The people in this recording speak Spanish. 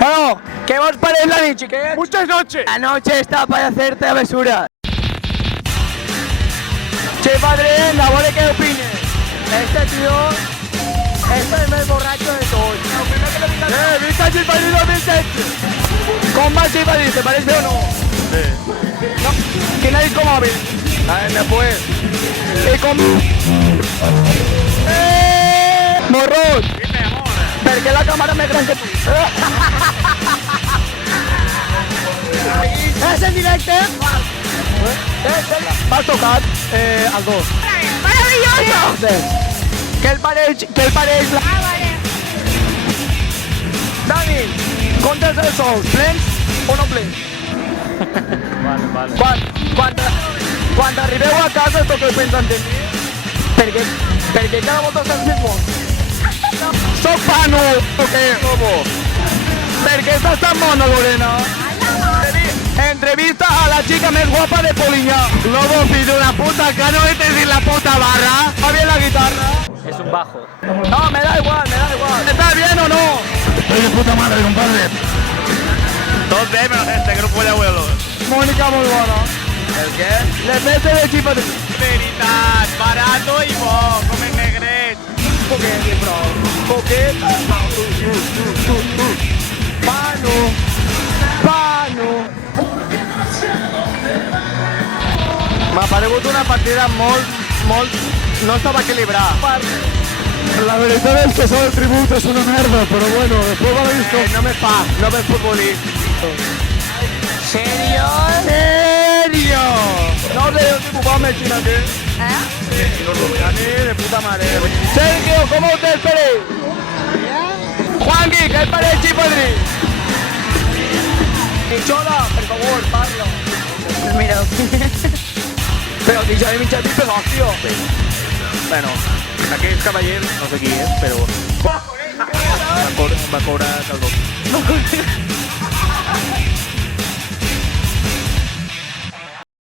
Bueno, ¿qué vos parece la nit, xiquets? Muchas noches. La noche está para hacer travesuras. Che, padre, a veure què opines. Este tío es el más borracho de todos. ¿Viste el Chipadrí 2007? ¿Cómo va el Chipadrí? ¿Te parece o no? Sí. No. ¿Quién ha disco móvil? A ver, después. ¿Y con... Morros! Dime, amor. Per què la càmera més gran que tu? És en directe? M'has tocat el 2. ¡Maravilloso! Què el pareix la... Ah, vale. Dani, comptes els sous, plens o no plens? Vale. Quan arribeu a casa toqueu pensant en mi? Perquè cada volta estàs més bon. Soc pano, o què? ¿Cómo? ¿Per qué estás tan mona, Lorena? Entrevista a la chica más guapa de Poliña. Lobo, pide una puta que no vete sin la puta barra. ¿Va bien la guitarra? Es un bajo. No, me da igual. ¿Está bien o no? Estoy de puta madre, compadre. 2D menos este, que no puede abuelo. Mónica muy buena. ¿El qué? Les metes de Chipadrí. Veritat, barato y bo, come negret. Poquet, bro. Poquet. Pano. M'ha paregut una partida molt... No estaba equilibrada. La verdad es que solo el tributo es una mierda, pero bueno, después va a disco. No me fa, no me futbolista. ¿Serio? No sé yo si ocupaba China, ¿qué? A mí de puta madre. Sergio, ¿cómo te esperé? Juanqui, ¿qué parece Chipadrí? Chola, por favor, parla. Pues mira, Pero DJ Michel mi pegó, tío. Bueno, aquest cavaller, no sé qui és, però va cobrar el 2.